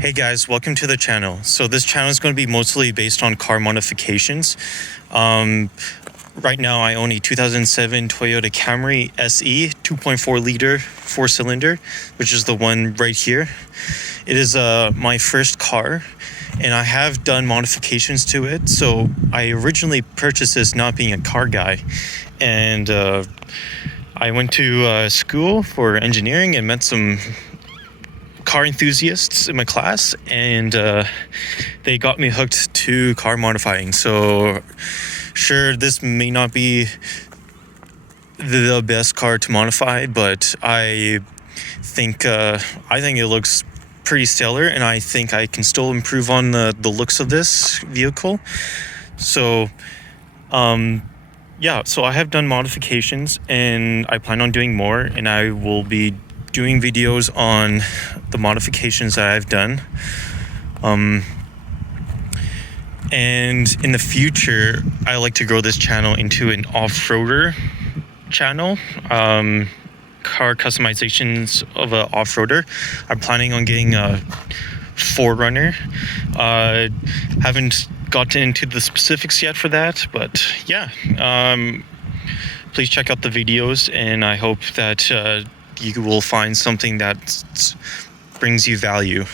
Hey guys, welcome to the channel. So this channel is going to be mostly based on car modifications. Right now I own a 2007 Toyota Camry SE 2.4 liter 4-cylinder, which is the one right here. It is my first car, and I have done modifications to it. So I originally purchased this not being a car guy, and I went to school for engineering and met some car enthusiasts in my class, and they got me hooked to car modifying. So sure, this may not be the best car to modify, but I think it looks pretty stellar, and I think I can still improve on the looks of this vehicle. So yeah, so I have done modifications, and I plan on doing more, and I will be doing videos on the modifications that I've done. And in the future, I like to grow this channel into an off-roader channel. Car customizations of an off-roader. I'm planning on getting a 4Runner. Haven't gotten into the specifics yet for that, but yeah. Please check out the videos, and I hope that you will find something that brings you value.